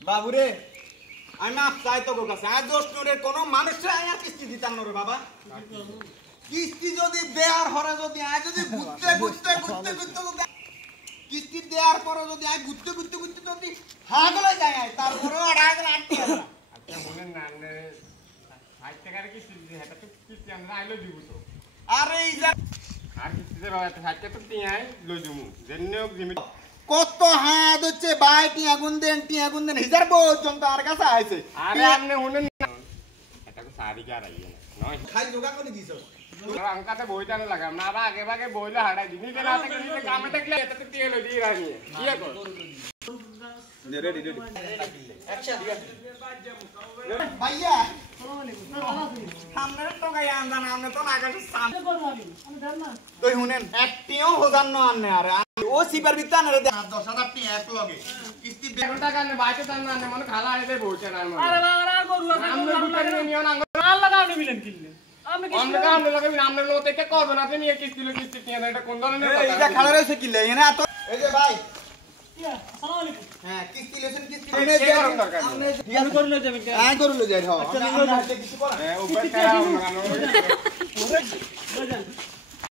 বাবুরে আমি মাপ চাই তো কাছে আজ দোষ নরে কোন মানুষে আয়া কিস্তি দিতাম নরে বাবা কিস্তি যদি দেয়ার হরে যদি আজ যদি ঘুরতে কিস্তি দেয়ার পরে যদি আজ ঘুরতে যদি হাগলে যায় তারপরে আড়াগলে আটটি আছে আচ্ছা মনে না 60 টাকার কিস্তি দিতে এটা তো কিস্তি আমরা আইলো দিব তো আরে এই যে আর কিস্তিতে বাবা 60 টাকা তো টিয়াই লই দিমু জেনেও জিমি কত হাত হচ্ছে ভাই টিয়া গুন দেন হিজার পর্যন্ত আর কাছে আইছে আরে আপনি শুনেন না এটা তো সারি কার আইয়া নয় খাই যোগা করে দিছো अंकाते बोईताने लगा ना बा आगे बागे बोईला हटाई दी नहीं देना तक नहीं काम तक ले तो तेल हो दी रानी है ये को रेडी एक्शन भैया हमने तो गया अंदर हमने तो ना कर सामने तो हुनेन एक्टियो हो जानो आने यार ओ सीपर बिता ने रे 10,000 टी एक लगे किस्ती घंटा का ने बाते तन ने मन खाला आए दे बोचे ना अरे बाबा करू हमने बुकर में नियो ना माल लगाने मिलन किल्ले हमने लगे हमने लोग देख के कौन बनाते नहीं है किस किलो किस कितनी है এটা কোন ধরনের কথা এটা খালা রইছে কি লাই না তো এই যে ভাই আসসালামু আলাইকুম হ্যাঁ কিস্তি লেছেন কিস্তি আপনি যে করুন দরকার নেই আমি করে লই যাবেন আই করে লই যাই হ্যাঁ আচ্ছা কিছু করা উপর কা